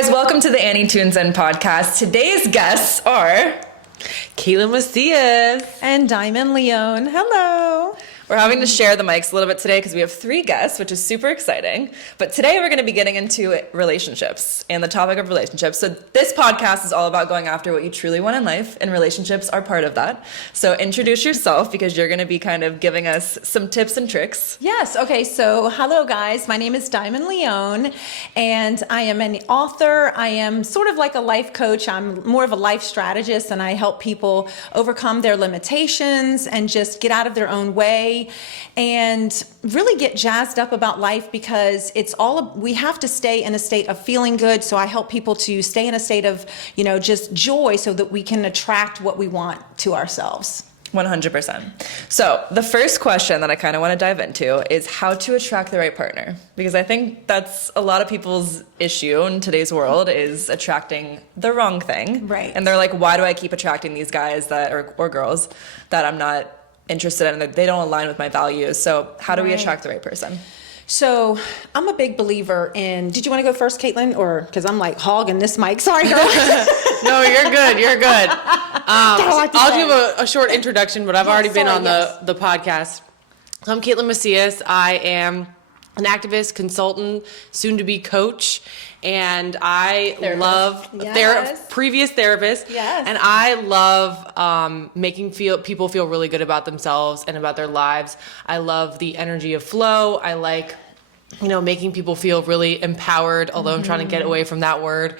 guys, welcome to the Annie Tunes In podcast. Today's guests are Caitlin Macias and Diamond Leone. Hello. We're having to share the mics a little bit today because we have 3 guests, which is super exciting. But today we're going to be getting into relationships and the topic of relationships. So this podcast is all about going after what you truly want in life, and relationships are part of that. So introduce yourself because you're going to be kind of giving us some tips and tricks. Yes. Okay. So hello, guys. My name is Diamond Leone, and I am an author. I am sort of like a life coach. I'm more of a life strategist, and I help people overcome their limitations and just get out of their own way and really get jazzed up about life, because we have to stay in a state of feeling good. So I help people to stay in a state of, just joy so that we can attract what we want to ourselves. 100%. So the first question that I kind of want to dive into is how to attract the right partner, because I think that's a lot of people's issue in today's world, is attracting the wrong thing. Right. And they're like, why do I keep attracting these guys that or girls that I'm not interested in, that they don't align with my values? So how do we attract the right person? So I'm a big believer in, did you want to go first, Caitlin? Or, because I'm like hogging this mic. Sorry, girl. No, you're good. You're good. I'll give a short introduction, but I've already been on the podcast. So I'm Caitlin Macias. I am an activist, consultant, soon to be coach. And I love previous therapist. Yes. And I love making people feel really good about themselves and about their lives. I love the energy of flow. I like, making people feel really empowered, although I'm trying to get away from that word.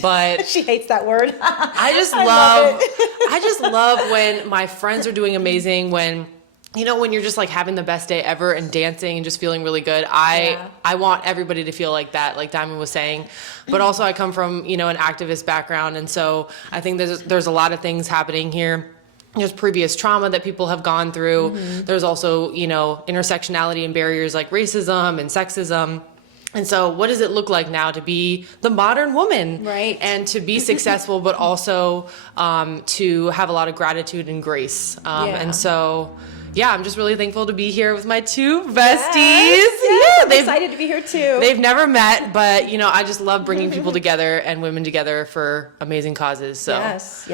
But she hates that word. I just love when my friends are doing amazing, when you're just like having the best day ever and dancing and just feeling really good. I want everybody to feel like that, like Diamond was saying. But also I come from, an activist background. And so I think there's a lot of things happening here. There's previous trauma that people have gone through. Mm-hmm. There's also, intersectionality and barriers like racism and sexism. And so what does it look like now to be the modern woman? Right. And to be successful, but also to have a lot of gratitude and grace. And so... yeah, I'm just really thankful to be here with my 2 besties. Yes, I'm excited to be here too. They've never met, but I just love bringing people together and women together for amazing causes. So yes.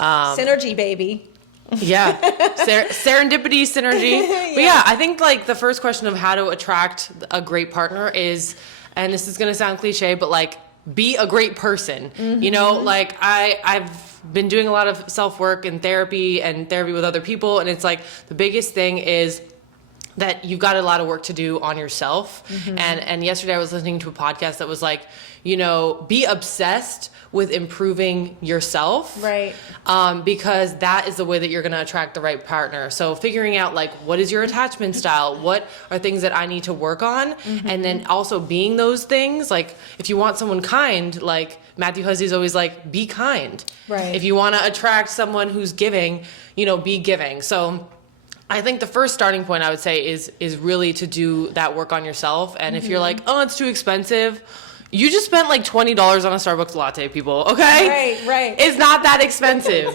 Synergy, baby. Yeah, serendipity, synergy. But yeah, I think like the first question of how to attract a great partner is, and this is gonna sound cliche, but like be a great person. Mm-hmm. Like I've been doing a lot of self-work and therapy with other people, and it's like the biggest thing is that you've got a lot of work to do on yourself. Mm-hmm. And yesterday I was listening to a podcast that was like, be obsessed with improving yourself. Right. Because that is the way that you're going to attract the right partner. So figuring out like, what is your attachment style? What are things that I need to work on? Mm-hmm. And then also being those things. Like if you want someone kind, like Matthew Hussey's always like, be kind. Right. If you want to attract someone who's giving, be giving. So I think the first starting point I would say is really to do that work on yourself. And if you're like, oh, it's too expensive, you just spent like $20 on a Starbucks latte, people, okay? Right. It's not that expensive,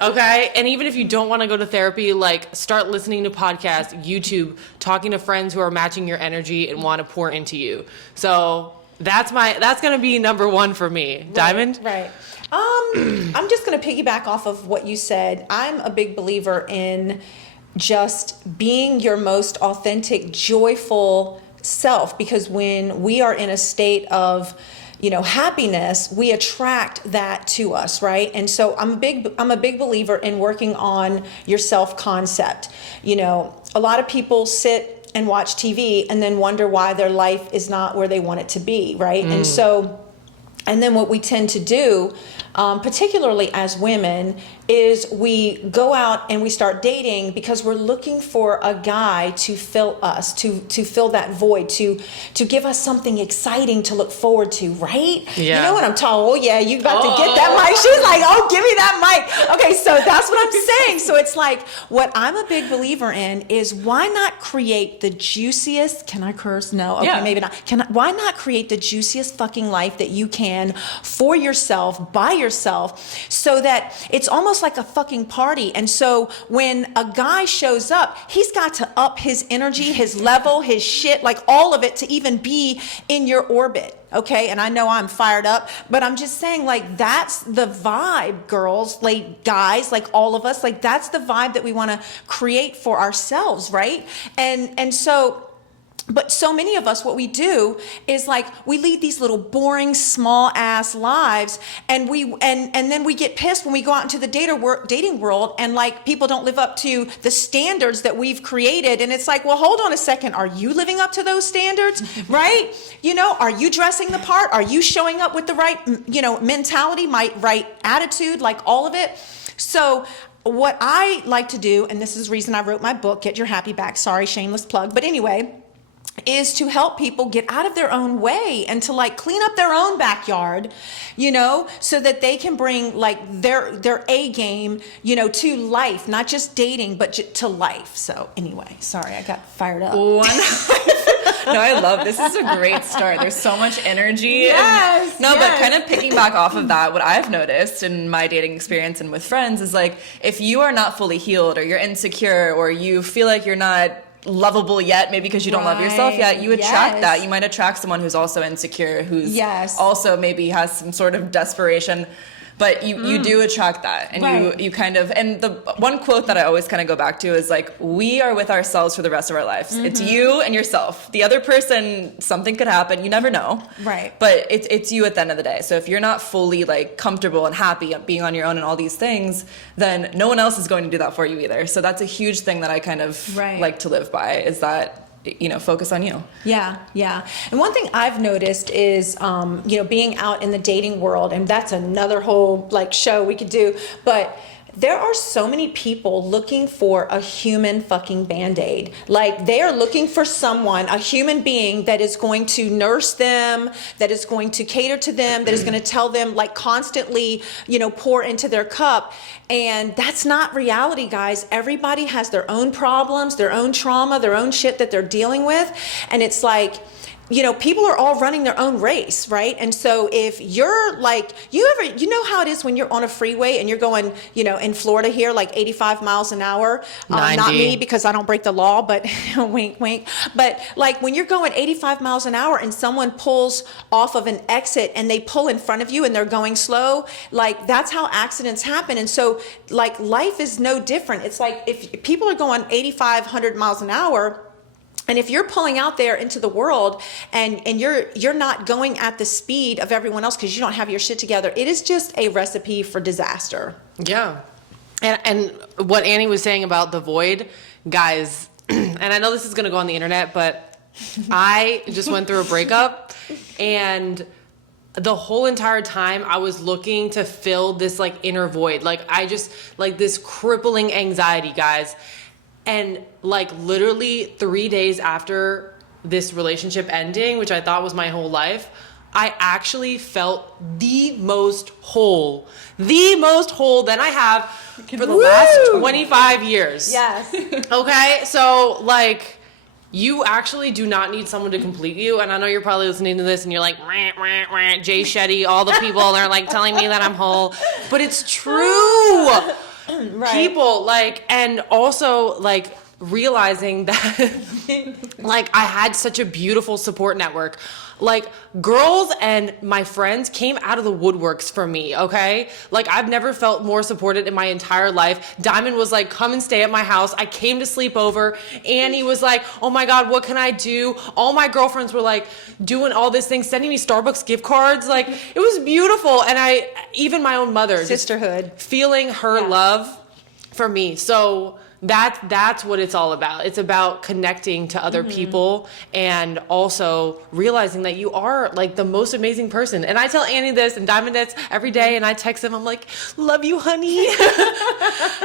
okay? And even if you don't want to go to therapy, like start listening to podcasts, YouTube, talking to friends who are matching your energy and want to pour into you. So that's going to be number 1 for me. Diamond? Right. I'm just going to piggyback off of what you said. I'm a big believer in just being your most authentic, joyful self, because when we are in a state of happiness, we attract that to us, right? And so I'm a big believer in working on your self-concept. A lot of people sit and watch TV and then wonder why their life is not where they want it to be, right? And then what we tend to do, particularly as women, is we go out and we start dating because we're looking for a guy to fill us, to fill that void, to give us something exciting to look forward to, right? Yeah. You know what I'm talking? Oh yeah, you about to get that mic. She's like, oh, give me that mic. Okay, so that's what I'm saying. So it's like, what I'm a big believer in is, why not create the juiciest, can I curse? No, okay, maybe not. Why not create the juiciest fucking life that you can for yourself, by yourself, yourself, so that it's almost like a fucking party. And so when a guy shows up, he's got to up his energy, his level, his shit, like all of it, to even be in your orbit. Okay, and I know I'm fired up, but I'm just saying, like, that's the vibe, girls, like, guys, like all of us, like, that's the vibe that we want to create for ourselves, right? And so, but so many of us, what we do is, like, we lead these little boring, small ass lives, and then we get pissed when we go out into the dating world, and, like, people don't live up to the standards that we've created. And it's like, well, hold on a second, are you living up to those standards? Right? You know, are you dressing the part? Are you showing up with the right, you know, mentality, right attitude, like all of it? So what I like to do, and this is the reason I wrote my book, Get Your Happy Back. Sorry, shameless plug. But anyway, is to help people get out of their own way and to, like, clean up their own backyard, you know, so that they can bring, like, their A game, you know, to life, not just dating, but to life. So anyway, sorry, I got fired up. No, I love this. Is a great start. There's so much energy. Yes. But kind of piggyback off of that, what I've noticed in my dating experience and with friends is, like, if you are not fully healed, or you're insecure, or you feel like you're not lovable yet, maybe because you don't love yourself yet, you attract that. You might attract someone who's also insecure, who's also maybe has some sort of desperation. But you do attract that, and you kind of, and the one quote that I always kind of go back to is, like, we are with ourselves for the rest of our lives. It's you and yourself. The other person, something could happen. You never know. Right. But it's you at the end of the day. So if you're not fully, like, comfortable and happy being on your own and all these things, then no one else is going to do that for you either. So that's a huge thing that I kind of like to live by, is that, you know, focus on you. Yeah. And one thing I've noticed is, you know, being out in the dating world, and that's another whole, like, show we could do, but there are so many people looking for a human fucking Band-Aid. Like, they are looking for someone, a human being, that is going to nurse them, that is going to cater to them, that is going to tell them, like, constantly, you know, pour into their cup. And that's not reality, guys. Everybody has their own problems, their own trauma, their own shit that they're dealing with. And it's like, you know, people are all running their own race, right? And so if you're like, you know how it is when you're on a freeway and you're going, you know, in Florida here, like 85 miles an hour. 90. Not me, because I don't break the law, but wink, wink. But, like, when you're going 85 miles an hour and someone pulls off of an exit and they pull in front of you and they're going slow, like, that's how accidents happen. And so, like, life is no different. It's like, if people are going 85, 100 miles an hour, and if you're pulling out there into the world and you're not going at the speed of everyone else because you don't have your shit together, it is just a recipe for disaster. Yeah. And what Annie was saying about the void, guys, and I know this is going to go on the internet, but I just went through a breakup, and the whole entire time I was looking to fill this, like, inner void. Like, I just, like, this crippling anxiety, guys. And, like, literally 3 days after this relationship ending, which I thought was my whole life, I actually felt the most whole that I have for the last 25 years. Yes. Okay? So, like, you actually do not need someone to complete you. And I know you're probably listening to this and you're like, wah, wah, wah, Jay Shetty, all the people are, like, telling me that I'm whole. But it's true. Right. People, like, and also, like, realizing that like, I had such a beautiful support network. Like, girls and my friends came out of the woodworks for me, okay? Like, I've never felt more supported in my entire life. Diamond was like, come and stay at my house. I came to sleep over. Annie was like, oh my God, what can I do? All my girlfriends were like doing all this thing, sending me Starbucks gift cards. Like, it was beautiful. And even my own mother, sisterhood, just feeling her love for me. So that's what it's all about. It's about connecting to other people and also realizing that you are, like, the most amazing person. And I tell Annie this and Diamond this every day, and I text him, I'm like, love you, honey.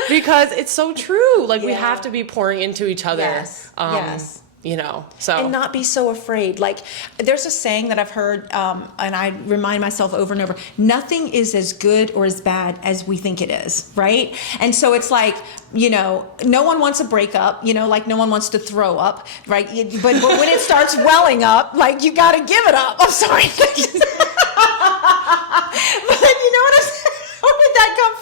Because it's so true. Like, we have to be pouring into each other. Yes. You know, so. And not be so afraid. Like, there's a saying that I've heard, and I remind myself over and over, nothing is as good or as bad as we think it is, right? And so it's like, you know, no one wants a breakup, you know, like no one wants to throw up, right? But when it starts welling up, like, you got to give it up. I'm sorry. But you know what I'm saying?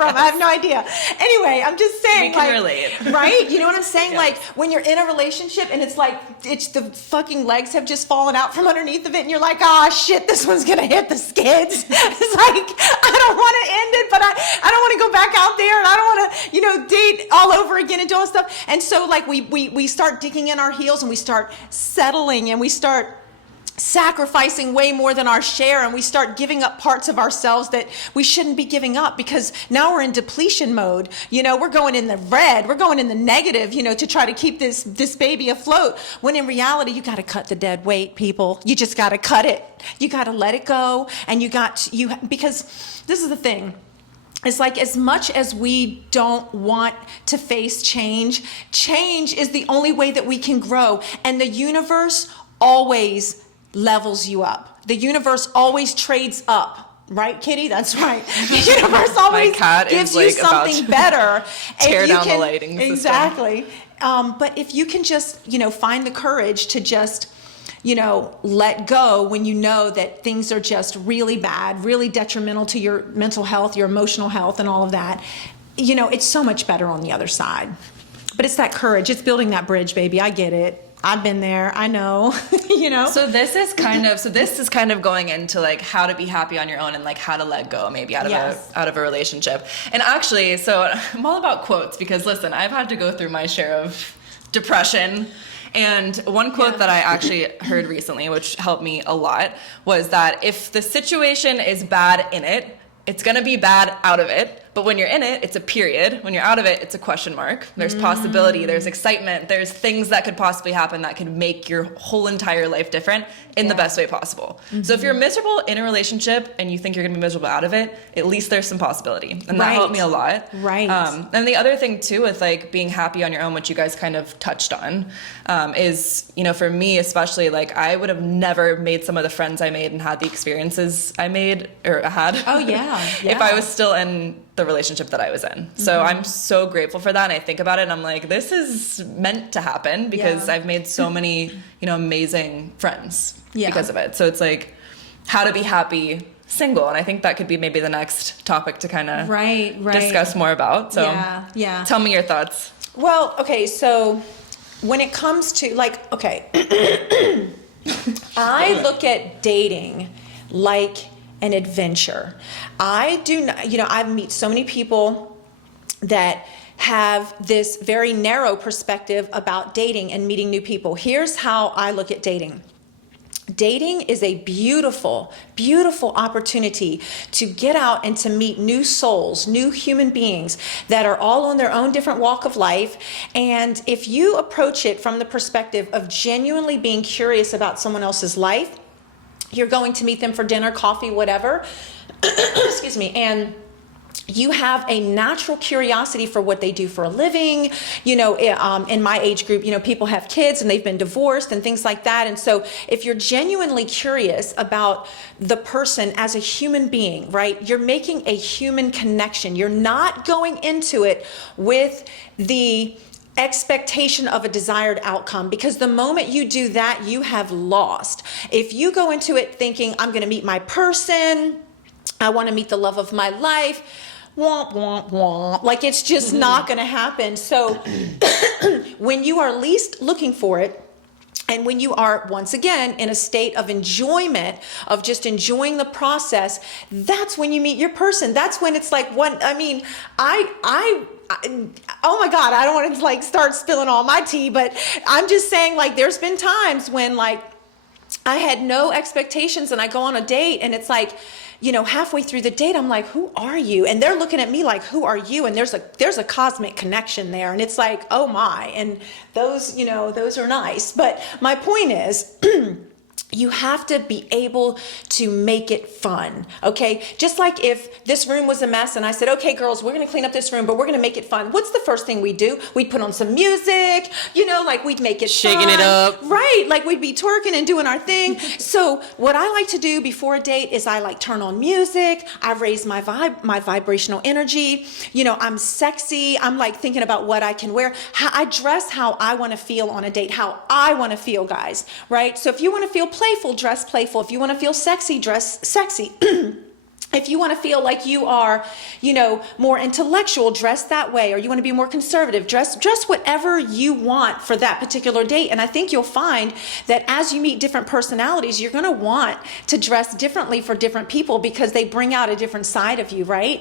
from? I have no idea. Anyway, I'm just saying, we can relate. Right? You know what I'm saying? Yes. Like when you're in a relationship and it's like the fucking legs have just fallen out from underneath of it, and you're like, ah, shit, this one's gonna hit the skids. It's like I don't want to end it, but I don't want to go back out there, and I don't want to date all over again and do all this stuff. And so like we start digging in our heels, and we start settling, and we start sacrificing way more than our share, and we start giving up parts of ourselves that we shouldn't be giving up, because now we're in depletion mode. We're going in the red, we're going in the negative, to try to keep this baby afloat, when in reality you got to cut the dead weight, people. You just got to cut it. You got to let it go, and because this is the thing. It's like, as much as we don't want to face change is the only way that we can grow. And the universe always levels you up. The universe always trades up. Right, Kitty? That's right. The universe always gives you something better. Tear down the lighting system. Exactly. But if you can just, find the courage to just, let go when you know that things are just really bad, really detrimental to your mental health, your emotional health, and all of that, it's so much better on the other side. But it's that courage. It's building that bridge, baby. I get it. I've been there. I know. So this is kind of going into like how to be happy on your own, and like how to let go maybe out of a relationship. And actually, so I'm all about quotes, because listen, I've had to go through my share of depression. And one quote that I actually heard recently, which helped me a lot, was that if the situation is bad in it, it's going to be bad out of it. But when you're in it, it's a period. When you're out of it, it's a question mark. There's possibility, there's excitement, there's things that could possibly happen that could make your whole entire life different in the best way possible. So if you're miserable in a relationship and you think you're going to be miserable out of it, at least there's some possibility. And that helped me a lot. Right. And the other thing too, with like being happy on your own, which you guys kind of touched on, is, for me especially, like I would have never made some of the friends I made and had the experiences I made or had. Oh yeah. If I was still in the relationship that I was in. So I'm so grateful for that. And I think about it and I'm like, this is meant to happen, because I've made so many, amazing friends because of it. So it's like how to be happy single. And I think that could be maybe the next topic to kind of discuss more about. So tell me your thoughts. Well, okay. So when it comes to like, okay, I look at dating like an adventure. I do not, I meet so many people that have this very narrow perspective about dating and meeting new people. Here's how I look at dating. Dating is a beautiful, beautiful opportunity to get out and to meet new souls, new human beings that are all on their own different walk of life. And if you approach it from the perspective of genuinely being curious about someone else's life, you're going to meet them for dinner, coffee, whatever, excuse me, and you have a natural curiosity for what they do for a living. In my age group, people have kids and they've been divorced and things like that. And so if you're genuinely curious about the person as a human being, right, you're making a human connection. You're not going into it with the expectation of a desired outcome, because the moment you do that, you have lost. If you go into it thinking, I'm going to meet my person, I want to meet the love of my life, womp, womp, womp, like it's just not going to happen. So when you are least looking for it, and when you are, once again, in a state of enjoyment, of just enjoying the process, that's when you meet your person. That's when it's like, oh my God, I don't want to like start spilling all my tea, but I'm just saying, like, there's been times when like I had no expectations and I go on a date and it's like, halfway through the date, I'm like, who are you? And they're looking at me like, who are you? And there's a cosmic connection there. And it's like, oh my, and those are nice. But my point is, you have to be able to make it fun, okay? Just like if this room was a mess and I said, okay, girls, we're gonna clean up this room, but we're gonna make it fun. What's the first thing we do? We'd put on some music, like we'd make it shaking fun. it up. Right, like we'd be twerking and doing our thing. So what I like to do before a date is I like turn on music, I raise my vibrational energy, I'm sexy, I'm like thinking about what I can wear. I dress how I wanna feel on a date, how I wanna feel, guys, right? So if you wanna feel playful, dress playful. If you want to feel sexy, dress sexy. If you want to feel like you are, more intellectual, dress that way, or you want to be more conservative, dress whatever you want for that particular date. And I think you'll find that as you meet different personalities, you're going to want to dress differently for different people because they bring out a different side of you, right?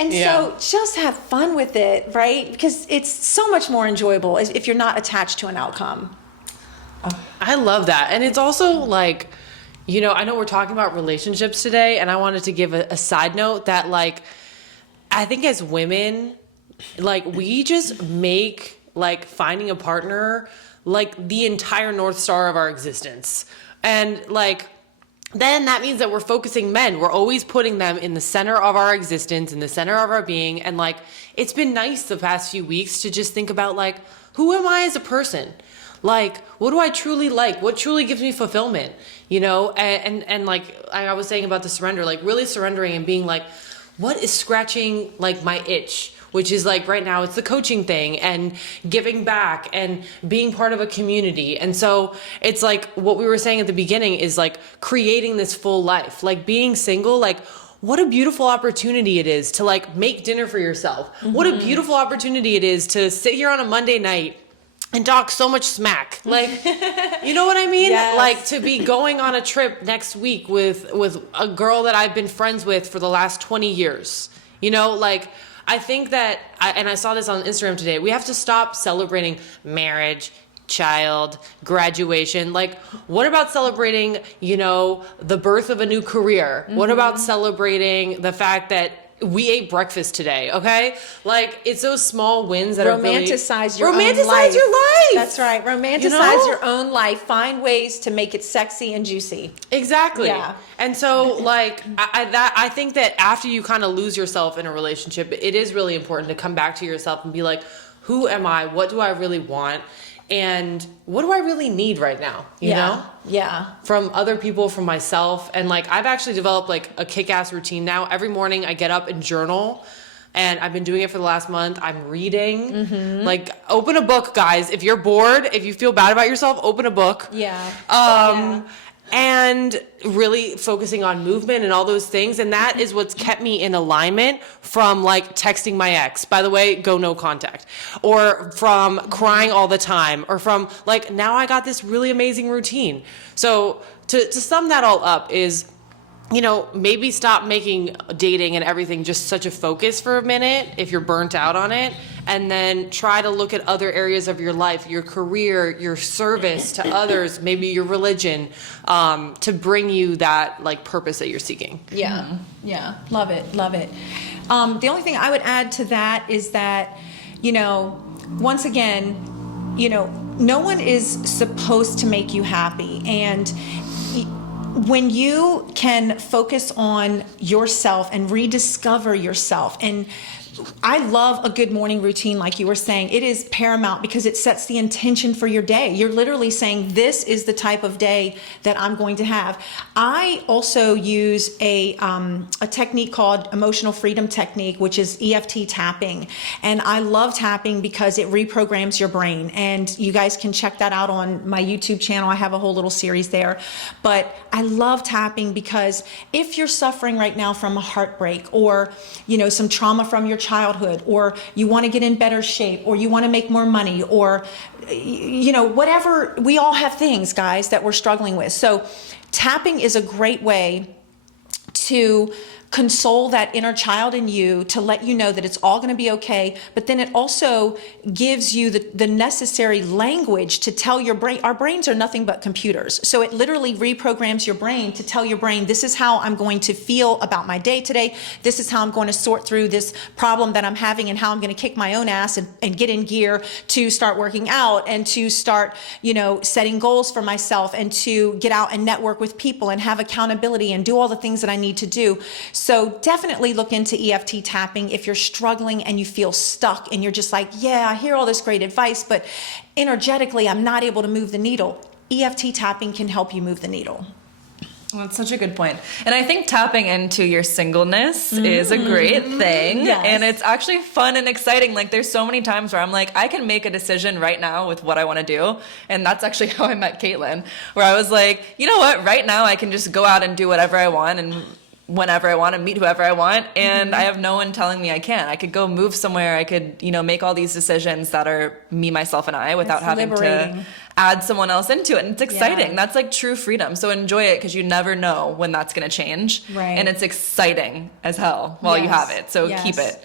And so just have fun with it, right? Because it's so much more enjoyable if you're not attached to an outcome. I love that. And it's also like, I know we're talking about relationships today, and I wanted to give a side note that, like, I think as women, like, we just make, like, finding a partner, like, the entire North Star of our existence. And, like, then that means that we're focusing men. We're always putting them in the center of our existence, in the center of our being. And, like, it's been nice the past few weeks to just think about, like, who am I as a person? Like, what do I truly like? What truly gives me fulfillment? And like I was saying about the surrender, like really surrendering and being like, what is scratching like my itch? Which is like right now it's the coaching thing and giving back and being part of a community. And so it's like what we were saying at the beginning is like creating this full life, like being single, like what a beautiful opportunity it is to like make dinner for yourself. Mm-hmm. What a beautiful opportunity it is to sit here on a Monday night and talk so much smack. Like, you know what I mean? Yes. Like to be going on a trip next week with a girl that I've been friends with for the last 20 years. Like I think that, and I saw this on Instagram today, we have to stop celebrating marriage, child, graduation. Like, what about celebrating, the birth of a new career? Mm-hmm. What about celebrating the fact that we ate breakfast today, okay? Like, it's those small wins that romanticize your own life. Your life. That's right. Romanticize your own life. Find ways to make it sexy and juicy. Exactly. Yeah. And so, like, I think that after you kind of lose yourself in a relationship, it is really important to come back to yourself and be like, who am I? What do I really want? And what do I really need right now? You know? Yeah. From other people, from myself. And like, I've actually developed like a kick-ass routine now. Every morning I get up and journal, and I've been doing it for the last month. I'm reading. Mm-hmm. Like, open a book, guys. If you're bored, if you feel bad about yourself, open a book. Yeah. And really focusing on movement and all those things. And that is what's kept me in alignment from like texting my ex, by the way, go no contact, or from crying all the time, or from like, now I got this really amazing routine. So to sum that all up is, maybe stop making dating and everything just such a focus for a minute if you're burnt out on it, and then try to look at other areas of your life, your career, your service to others, maybe your religion, to bring you that like purpose that you're seeking. Yeah. Yeah. Love it. Love it. The only thing I would add to that is that, once again, no one is supposed to make you happy. And when you can focus on yourself and rediscover yourself, and I love a good morning routine, like you were saying. It is paramount because it sets the intention for your day. You're literally saying, this is the type of day that I'm going to have. I also use a technique called emotional freedom technique, which is EFT tapping. And I love tapping because it reprograms your brain. And you guys can check that out on my YouTube channel. I have a whole little series there. But I love tapping because if you're suffering right now from a heartbreak, or, some trauma from your childhood, or you want to get in better shape, or you want to make more money, or whatever, we all have things, guys, that we're struggling with. So tapping is a great way to console that inner child in you, to let you know that it's all going to be okay. But then it also gives you the necessary language to tell your brain. Our brains are nothing but computers. So it literally reprograms your brain to tell your brain, this is how I'm going to feel about my day today. This is how I'm going to sort through this problem that I'm having, and how I'm going to kick my own ass and get in gear to start working out, and to start, setting goals for myself, and to get out and network with people and have accountability and do all the things that I need to do. So definitely look into EFT tapping if you're struggling and you feel stuck and you're just like, yeah, I hear all this great advice, but energetically, I'm not able to move the needle. EFT tapping can help you move the needle. Well, that's such a good point. And I think tapping into your singleness is a great thing. Yes. And it's actually fun and exciting. Like, there's so many times where I'm like, I can make a decision right now with what I want to do. And that's actually how I met Caitlin, where I was like, you know what, right now I can just go out and do whatever I want. And whenever I want to meet whoever I want, and I have no one telling me I can't. I could go move somewhere. I could, you know, make all these decisions that are me, myself, and I without having to add someone else into it. And it's exciting. That's like true freedom. So enjoy it, because you never know when that's going to change. Right. And it's exciting as hell while you have it. So keep it.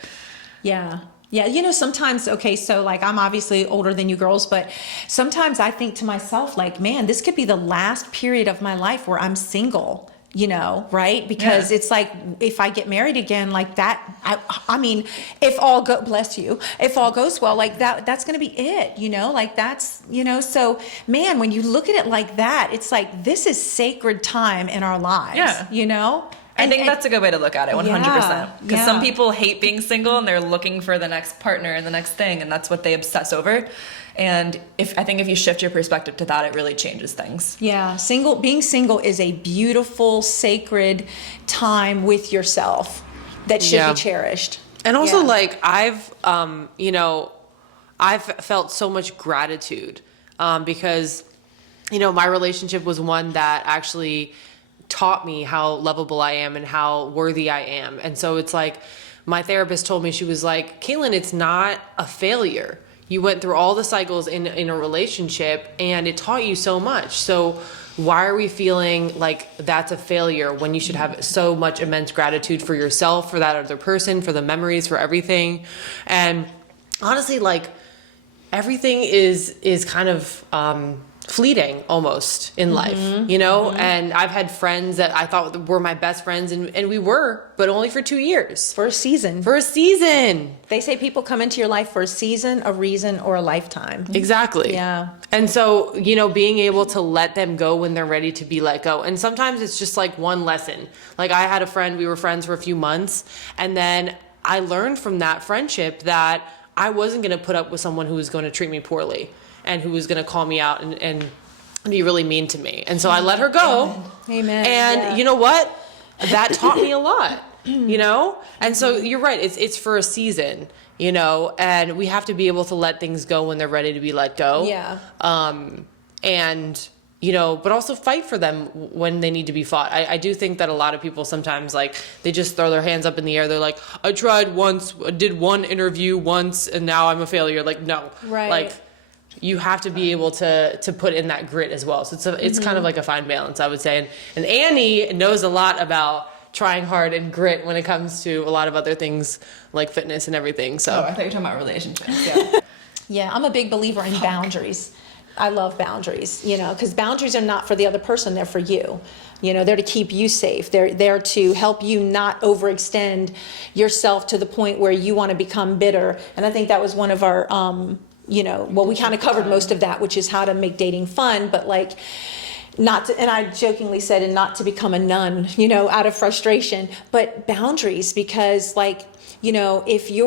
Yeah. Yeah, you know, sometimes, okay, so like I'm obviously older than you girls, but sometimes I think to myself, like, man, this could be the last period of my life where I'm single, you know, right? Because it's like, if I get married again, like that, I mean, if all goes well, like that's going to be it, you know, like that's, you know, so man, when you look at it like that, it's like, this is sacred time in our lives, you know? I think that's a good way to look at it, 100%. Because some people hate being single and they're looking for the next partner and the next thing, and that's what they obsess over. And I think if you shift your perspective to that, it really changes things. Yeah, being single is a beautiful, sacred time with yourself that should be cherished. And also, like, I've felt so much gratitude because, you know, my relationship was one that actually taught me how lovable I am and how worthy I am. And so it's like, my therapist told me, she was like, Caitlin, it's not a failure. You went through all the cycles in a relationship and it taught you so much. So why are we feeling like that's a failure when you should have so much immense gratitude for yourself, for that other person, for the memories, for everything? And honestly, like, everything is kind of fleeting almost in life, you know? And I've had friends that I thought were my best friends, and we were, but only for 2 years. For a season. They say people come into your life for a season, a reason, or a lifetime. Exactly. Yeah. And so, you know, being able to let them go when they're ready to be let go. And sometimes it's just like one lesson. Like, I had a friend, we were friends for a few months, and then I learned from that friendship that I wasn't going to put up with someone who was going to treat me poorly and who was going to call me out and be really mean to me. And so I let her go. Amen. And you know what? That taught me a lot, you know? And so you're right. It's for a season, you know, and we have to be able to let things go when they're ready to be let go. Yeah. And, you know, but also fight for them when they need to be fought. I do think that a lot of people sometimes, like, they just throw their hands up in the air. They're like, I tried once, I did one interview once, and now I'm a failure. Like, no. Right. Like, you have to be able to put in that grit as well. So it's kind of like a fine balance, I would say. And Annie knows a lot about trying hard and grit when it comes to a lot of other things like fitness and everything. So I thought you were talking about relationships. Yeah, I'm a big believer in boundaries. I love boundaries, you know, because boundaries are not for the other person, they're for you. You know, they're to keep you safe. They're there to help you not overextend yourself to the point where you want to become bitter. And I think that was one of our, you know, well, we kind of covered most of that, which is how to make dating fun, but like, not to, and I jokingly said, and not to become a nun, you know, out of frustration, but boundaries, because like, you know, if you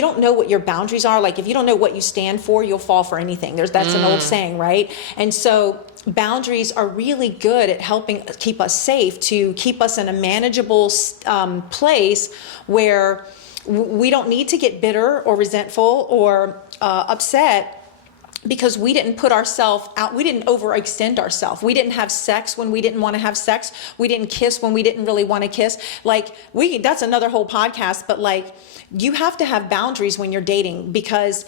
don't know what your boundaries are, like if you don't know what you stand for, you'll fall for anything. That's an old saying, right? And so boundaries are really good at helping keep us safe, to keep us in a manageable place where we don't need to get bitter or resentful or upset because we didn't put ourselves out. We didn't overextend ourselves. We didn't have sex when we didn't want to have sex. We didn't kiss when we didn't really want to kiss. Like, that's another whole podcast, but like, you have to have boundaries when you're dating, because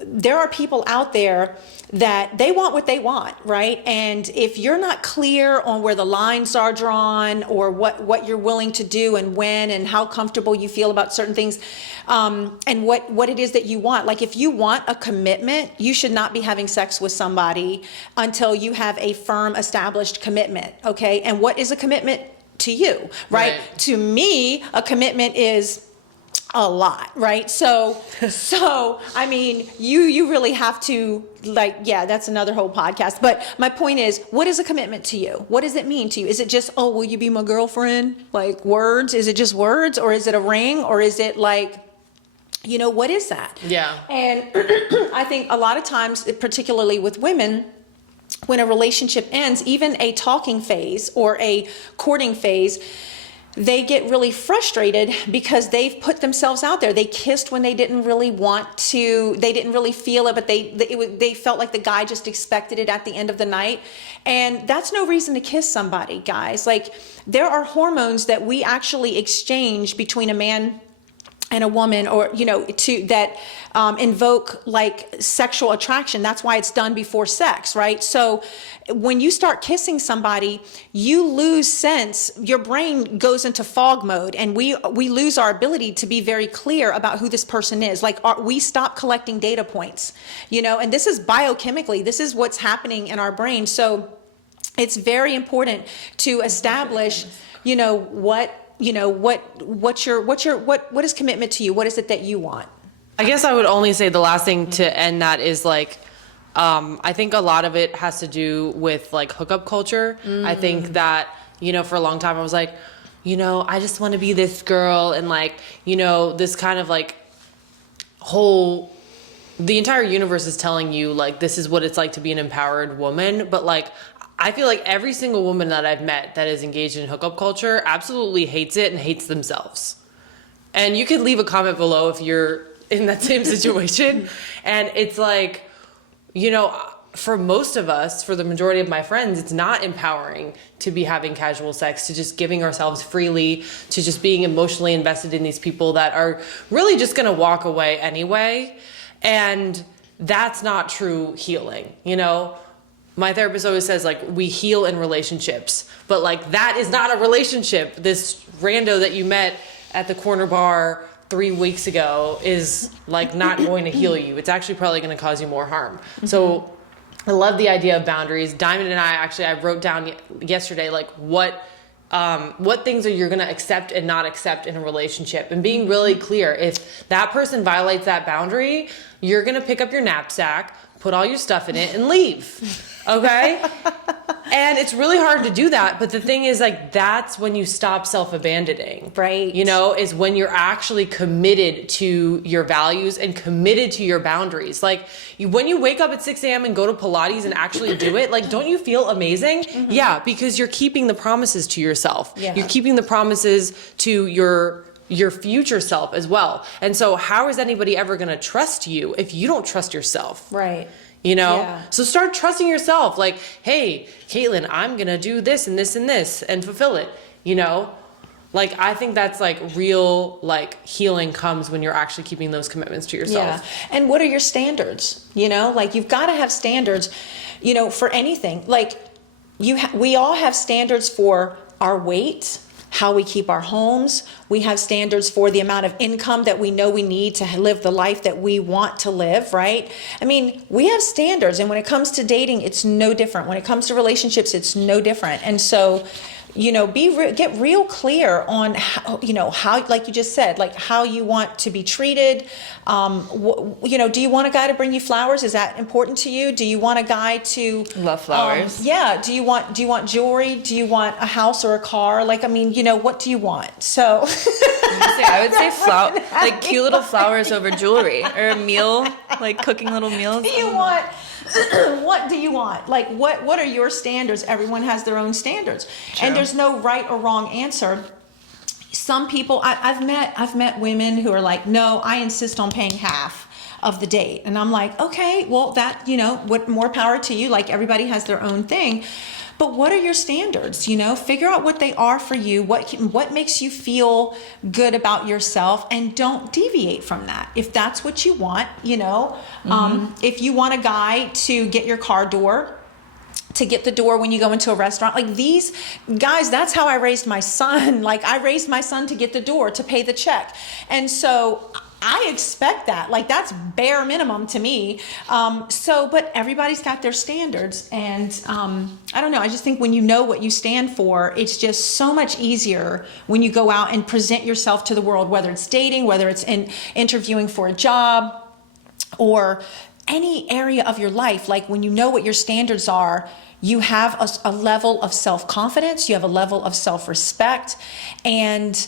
there are people out there that they want what they want, right? And if you're not clear on where the lines are drawn, or what you're willing to do and when, and how comfortable you feel about certain things, and what it is that you want. Like, if you want a commitment, you should not be having sex with somebody until you have a firm, established commitment, okay? And what is a commitment to you, right? To me, a commitment is a lot, right? So I mean, you really have to, like, yeah, that's another whole podcast. But my point is, what is a commitment to you? What does it mean to you? Is it just, oh, will you be my girlfriend? Like, words? Is it just words? Or is it a ring? Or is it like, you know, what is that? Yeah. And I think a lot of times, particularly with women, when a relationship ends, even a talking phase or a courting phase, they get really frustrated because they've put themselves out there. They kissed when they didn't really want to. They didn't really feel it, but they felt like the guy just expected it at the end of the night. And that's no reason to kiss somebody, guys. Like, there are hormones that we actually exchange between a man and a woman, or that invoke like sexual attraction. That's why it's done before sex, right? So when you start kissing somebody, you lose sense. Your brain goes into fog mode, and we lose our ability to be very clear about who this person is. Like, we stop collecting data points, and this is biochemically, this is what's happening in our brain. So it's very important to establish, what is commitment to you? What is it that you want? I guess I would only say the last thing to end that is like, I think a lot of it has to do with like hookup culture. I think that, for a long time I was like, I just want to be this girl, and like, this kind of like the entire universe is telling you like, this is what it's like to be an empowered woman. But like, I feel like every single woman that I've met that is engaged in hookup culture absolutely hates it and hates themselves. And you could leave a comment below if you're in that same situation. And it's like, for most of us, for the majority of my friends, it's not empowering to be having casual sex, to just giving ourselves freely, to just being emotionally invested in these people that are really just going to walk away anyway. And that's not true healing, My therapist always says, like, we heal in relationships, but like, that is not a relationship. This rando that you met at the corner bar 3 weeks ago is like not going to heal you. It's actually probably going to cause you more harm. So I love the idea of boundaries. Diamond and I wrote down yesterday, like, what things are you going to accept and not accept in a relationship, and being really clear. If that person violates that boundary, you're going to pick up your knapsack, put all your stuff in it, and leave. Okay? And it's really hard to do that. But the thing is, like, that's when you stop self-abandoning. Right. Is when you're actually committed to your values and committed to your boundaries. Like, when you wake up at 6 a.m. and go to Pilates and actually do it, like, don't you feel amazing? Mm-hmm. Yeah, because you're keeping the promises to yourself. Yeah. You're keeping the promises to your future self as well. And so how is anybody ever going to trust you if you don't trust yourself? Right. Yeah. So start trusting yourself. Like, hey, Caitlin, I'm going to do this and this and this and fulfill it. Like, I think that's like real, like, healing comes when you're actually keeping those commitments to yourself. Yeah. And what are your standards? Like, you've got to have standards, for anything. Like, we all have standards for our weight, how we keep our homes. We have standards for the amount of income that we know we need to live the life that we want to live, right? I mean, we have standards, and when it comes to dating, it's no different. When it comes to relationships, it's no different. And so, get real clear on how, like you just said, like, how you want to be treated. Do you want a guy to bring you flowers? Is that important to you? Do you want a guy to love flowers? Yeah. Do you want jewelry? Do you want a house or a car? Like, I mean, what do you want? So I would say like cute little flowers over jewelry, or a meal, like cooking little meals. What do you want? Like, what are your standards? Everyone has their own standards. True. And there's no right or wrong answer. Some people, I've met women who are like, no, I insist on paying half of the date. And I'm like, okay, well, that, what more power to you? Like, everybody has their own thing. But what are your standards? Figure out what they are for you. What makes you feel good about yourself, and don't deviate from that. If that's what you want, if you want a guy to get your car door, to get the door when you go into a restaurant, like, these guys, that's how I raised my son. Like, I raised my son to get the door, to pay the check. And so I expect that. Like, that's bare minimum to me. But everybody's got their standards. And I don't know. I just think when you know what you stand for, it's just so much easier when you go out and present yourself to the world, whether it's dating, whether it's in interviewing for a job, or any area of your life. Like, when you know what your standards are, you have a level of self-confidence, you have a level of self-respect, and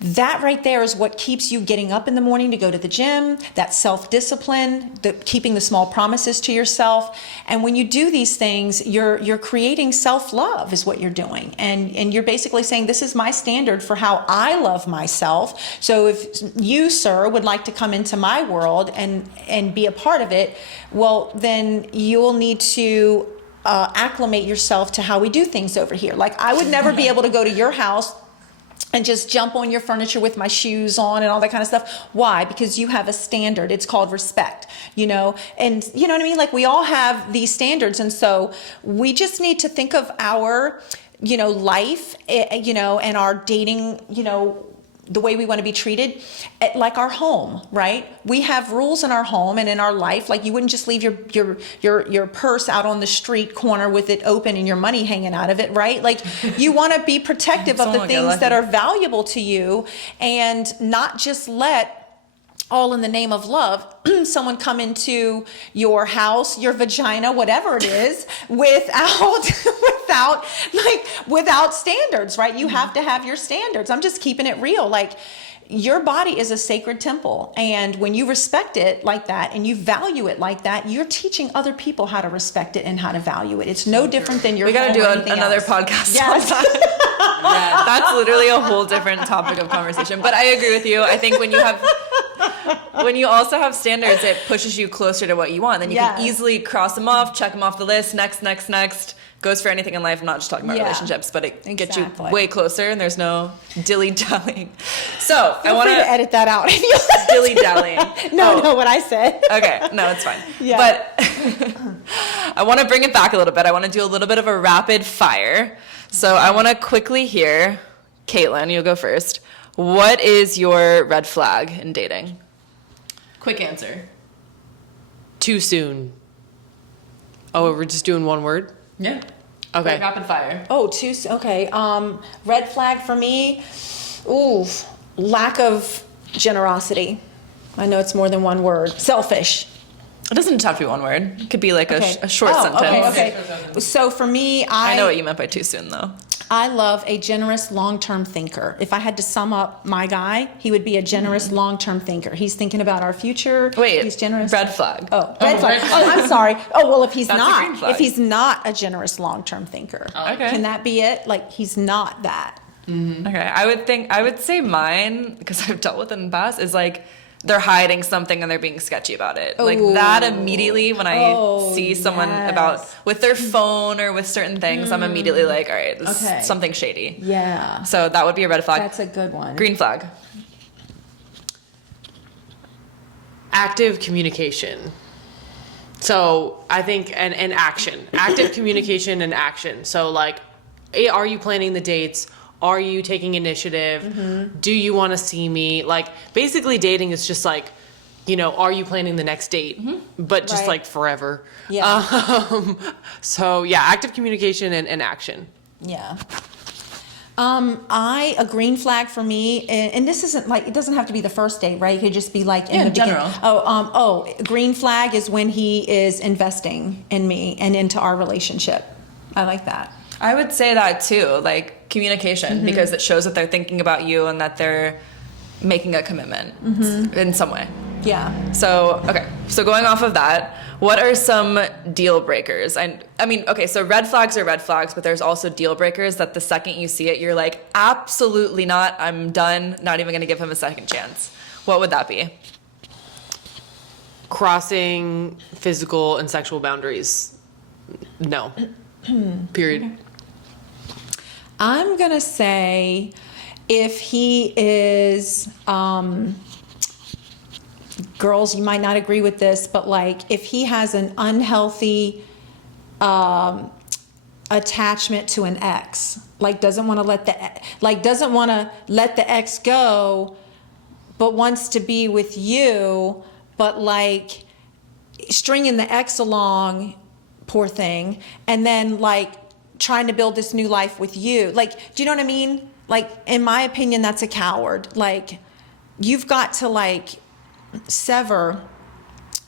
that right there is what keeps you getting up in the morning to go to the gym, that self-discipline, keeping the small promises to yourself. And when you do these things, you're creating self-love is what you're doing. And you're basically saying, this is my standard for how I love myself. So if you, sir, would like to come into my world and be a part of it, well, then you'll need to acclimate yourself to how we do things over here. Like, I would never be able to go to your house and just jump on your furniture with my shoes on and all that kind of stuff. Why? Because you have a standard. It's called respect, you know? And you know what I mean? Like, we all have these standards. And so we just need to think of our, you know, life, you know, and our dating, you know, the way we want to be treated, like our home, right? We have rules in our home and in our life. Like, you wouldn't just leave your purse out on the street corner with it open and your money hanging out of it, right? Like, you want to be protective of the things that are valuable to you, and not just let, all in the name of love, someone come into your house, your vagina, whatever it is, without standards, right? You have to have your standards. I'm just keeping it real. Like, your body is a sacred temple. And when you respect it like that and you value it like that, you're teaching other people how to respect it and how to value it. It's no different than your We got to do another podcast. Yes. Yeah, that's literally a whole different topic of conversation. But I agree with you. I think when you also have standards, it pushes you closer to what you want. Then you can easily cross them off, check them off the list. Next. Goes for anything in life. I'm not just talking about relationships, but it gets you way closer, and there's no dilly-dallying. So I want to edit that out. Dilly-dallying. No, what I said. Okay, no, it's fine. Yeah. But I want to bring it back a little bit. I want to do a little bit of a rapid fire. So I want to quickly hear, Caitlin, you'll go first. What is your red flag in dating? Quick answer. Too soon. Oh, we're just doing one word? Yeah. Okay. Quick, rapid fire. Oh, too soon. Okay. Red flag for me. Ooh, lack of generosity. I know it's more than one word. Selfish. It doesn't have to be one word. It could be like a short sentence. Okay. So for me, I know what you meant by too soon, though. I love a generous long-term thinker. If I had to sum up my guy, he would be a generous long-term thinker. He's thinking about our future. Wait, he's generous. Red flag. Oh, red flag. Oh, I'm sorry. Oh, well, if he's That's a green flag. if he's not a generous long-term thinker, Okay. can that be it? Like, he's not that. Mm-hmm. Okay, I would say mine, because I've dealt with it in the past, is like they're hiding something and they're being sketchy about it. Like that immediately when I see someone about with their phone or with certain things, I'm immediately like, all right, this is something shady. Yeah. So that would be a red flag. That's a good one. Green flag. Active communication. So I think, and action. Active communication and action. So like, are you planning the dates? Are you taking initiative? Mm-hmm. Do you want to see me? Like, basically dating is just like, you know, are you planning the next date? Mm-hmm. But just like forever. Yeah. So yeah, active communication and action. Yeah. A green flag for me, and this isn't like, it doesn't have to be the first date, right? It could just be like in the general. Green flag is when he is investing in me and into our relationship. I like that. I would say that too, like communication, because it shows that they're thinking about you and that they're making a commitment in some way. Yeah. So, okay. So going off of that, what are some deal breakers? I mean, okay, so red flags are red flags, but there's also deal breakers that the second you see it, you're like, absolutely not. I'm done. Not even going to give him a second chance. What would that be? Crossing physical and sexual boundaries. No. Period. I'm going to say if he is, girls, you might not agree with this, but like if he has an unhealthy attachment to an ex, like doesn't want to let the ex go, but wants to be with you, but like stringing the ex along, poor thing, and then like trying to build this new life with you. Like, do you know what I mean? Like, in my opinion, that's a coward. Like, you've got to like sever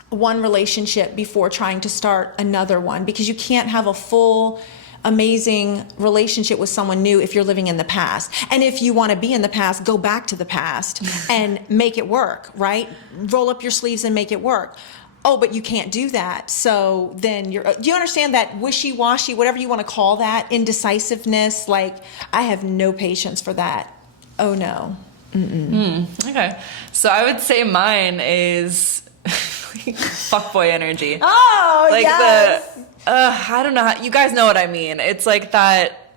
one relationship before trying to start another one, because you can't have a full amazing relationship with someone new if you're living in the past. And if you want to be in the past, go back to the past and make it work, right? Roll up your sleeves and make it work. Oh, but you can't do that. So then do you understand that wishy-washy, whatever you want to call that, indecisiveness? Like, I have no patience for that. Oh no. Okay. So I would say mine is fuckboy energy. Oh, like yes. I don't know how, you guys know what I mean. It's like that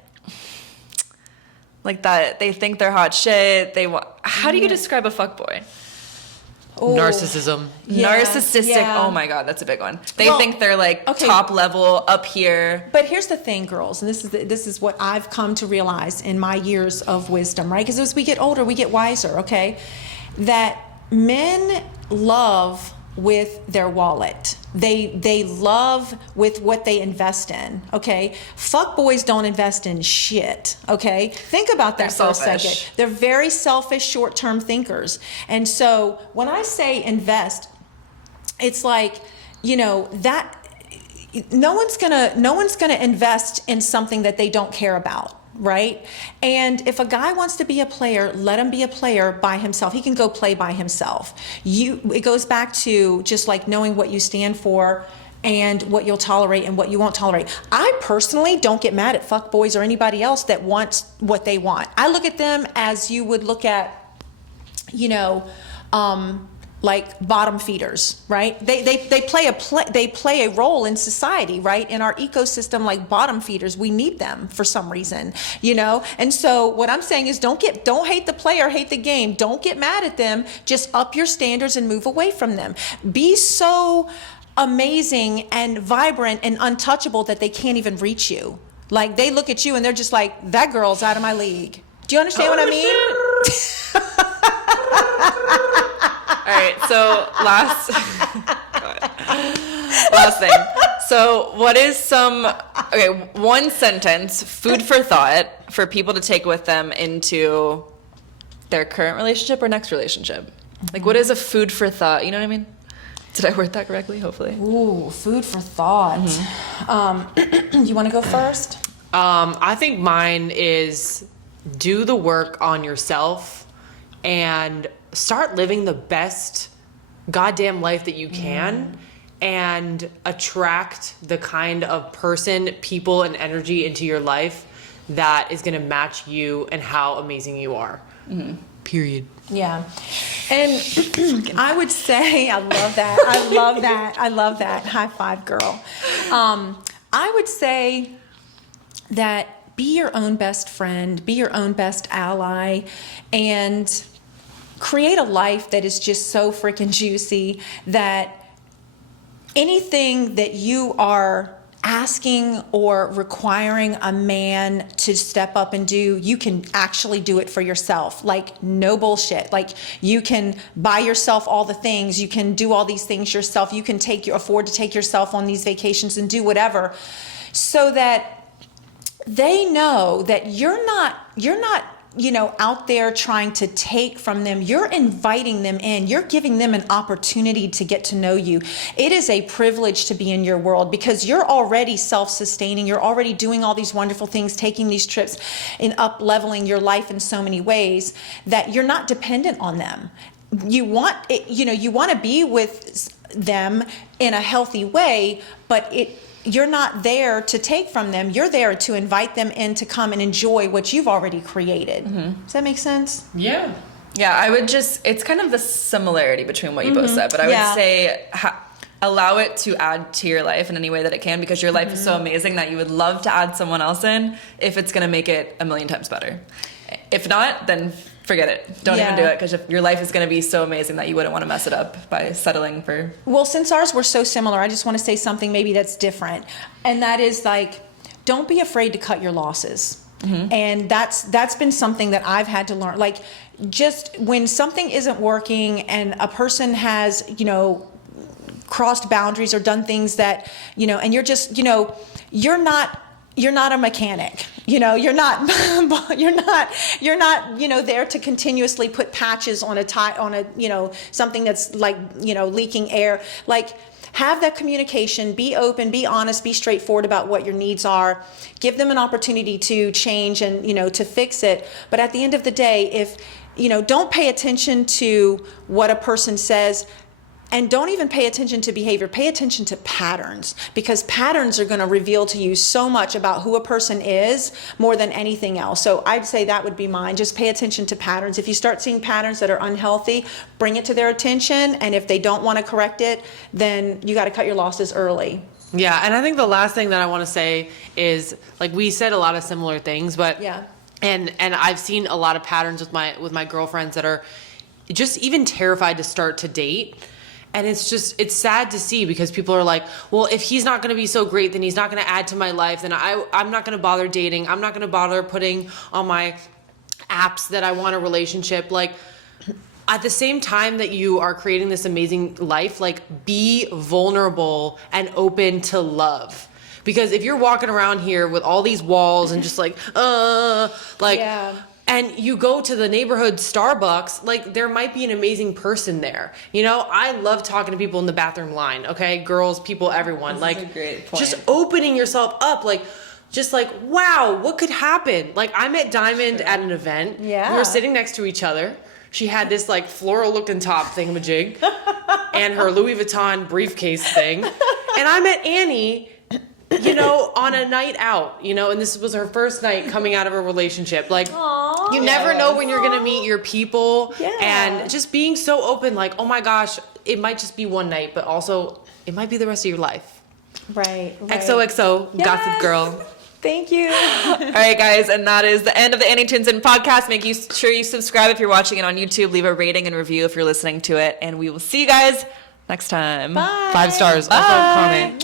they think they're hot shit. How do you describe a fuckboy? Ooh. Narcissism. Yeah, Narcissistic. yeah. Oh my God, that's a big one. They Well, think they're like okay. top level up here. But here's the thing, girls, and this is what I've come to realize in my years of wisdom, right? Because as we get older, we get wiser, okay? That men love with their wallet. They love with what they invest in, okay? Fuck boys don't invest in shit, okay? Think about that They're for selfish. a second. They're very selfish, short-term thinkers. And so when I say invest, it's like, that no one's gonna invest in something that they don't care about, right? And if a guy wants to be a player, let him be a player by himself. He can go play by himself. It goes back to just like knowing what you stand for and what you'll tolerate and what you won't tolerate. I personally don't get mad at fuckboys or anybody else that wants what they want. I look at them as you would look at, like bottom feeders, right? They play a role in society, right? In our ecosystem, like bottom feeders, we need them for some reason, And so what I'm saying is don't hate the player, hate the game. Don't get mad at them. Just up your standards and move away from them. Be so amazing and vibrant and untouchable that they can't even reach you. Like they look at you and they're just like, that girl's out of my league. Do you understand what I mean? All right, so last thing. So what is one sentence, food for thought, for people to take with them into their current relationship or next relationship? Like, what is a food for thought? You know what I mean? Did I word that correctly? Hopefully. Ooh, food for thought. You want to go first? I think mine is do the work on yourself and start living the best goddamn life that you can and attract the kind of person, people, and energy into your life that is going to match you and how amazing you are. Period. Yeah. And I would say, I love that. High five, girl. I would say that be your own best friend, be your own best ally, and create a life that is just so freaking juicy that anything that you are asking or requiring a man to step up and do, you can actually do it for yourself. Like, no bullshit. Like, you can buy yourself all the things. You can do all these things yourself. You can afford to take yourself on these vacations and do whatever, so that they know that you're not out there trying to take from them. You're inviting them in. You're giving them an opportunity to get to know you. It is a privilege to be in your world because you're already self-sustaining. You're already doing all these wonderful things, taking these trips and up-leveling your life in so many ways that you're not dependent on them. You want to be with them in a healthy way, but you're not there to take from them. You're there to invite them in to come and enjoy what you've already created. Does that make sense? Yeah. Yeah, I would it's kind of the similarity between what you both said, but I would say allow it to add to your life in any way that it can, because your life is so amazing that you would love to add someone else in if it's going to make it a million times better. If not, then forget it. Don't even do it, because your life is going to be so amazing that you wouldn't want to mess it up by settling for... Well, since ours were so similar, I just want to say something maybe that's different. And that is like, don't be afraid to cut your losses. And that's been something that I've had to learn. Like, just when something isn't working and a person has, crossed boundaries or done things that, and you're just, you're not a mechanic. You're not there to continuously put patches on something that's like, leaking air. Like, have that communication, be open, be honest, be straightforward about what your needs are, give them an opportunity to change and, to fix it. But at the end of the day, if, don't pay attention to what a person says. And don't even pay attention to behavior. Pay attention to patterns, because patterns are going to reveal to you so much about who a person is more than anything else. So I'd say that would be mine. Just pay attention to patterns. If you start seeing patterns that are unhealthy, bring it to their attention. And if they don't want to correct it, then you got to cut your losses early. Yeah, and I think the last thing that I want to say is, like, we said a lot of similar things, but yeah, and I've seen a lot of patterns with my girlfriends that are just even terrified to start to date. And it's sad to see, because people are like, well, if he's not going to be so great, then he's not going to add to my life. Then I'm not going to bother dating. I'm not going to bother putting on my apps that I want a relationship. Like, at the same time that you are creating this amazing life, like, be vulnerable and open to love. Because if you're walking around here with all these walls and just yeah. And you go to the neighborhood Starbucks, like, there might be an amazing person there. I love talking to people in the bathroom line, okay? Girls, people, everyone. This is a great point. Just opening yourself up, wow, what could happen? Like, I met Diamond at an event. Yeah. We were sitting next to each other. She had this, like, floral-looking top thingamajig and her Louis Vuitton briefcase thing. And I met Annie, on a night out, and this was her first night coming out of a relationship. Like, Aww. you never know when you're going to meet your people. Yeah. And just being so open, like, oh my gosh, it might just be one night, but also it might be the rest of your life. Right. XOXO, Yes. Gossip Girl. Thank you. All right, guys, and that is the end of the Annie Tunes In podcast. Make sure you subscribe if you're watching it on YouTube. Leave a rating and review if you're listening to it, and we will see you guys next time. Bye. 5 stars. Also Bye. comment.